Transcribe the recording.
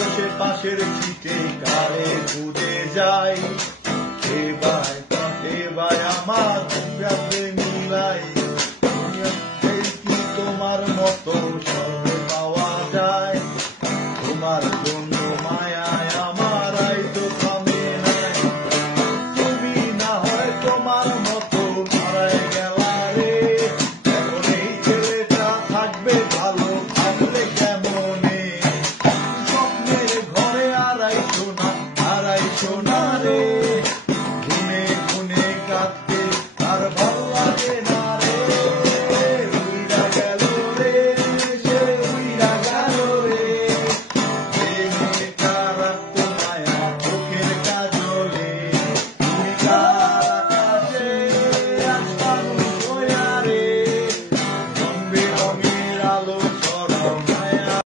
বসে পাশের সিটে কারে খুঁজে যায়, এবার আমার সাথে মিলাই, কি তোমার মতো সবে পাওয়া যায়।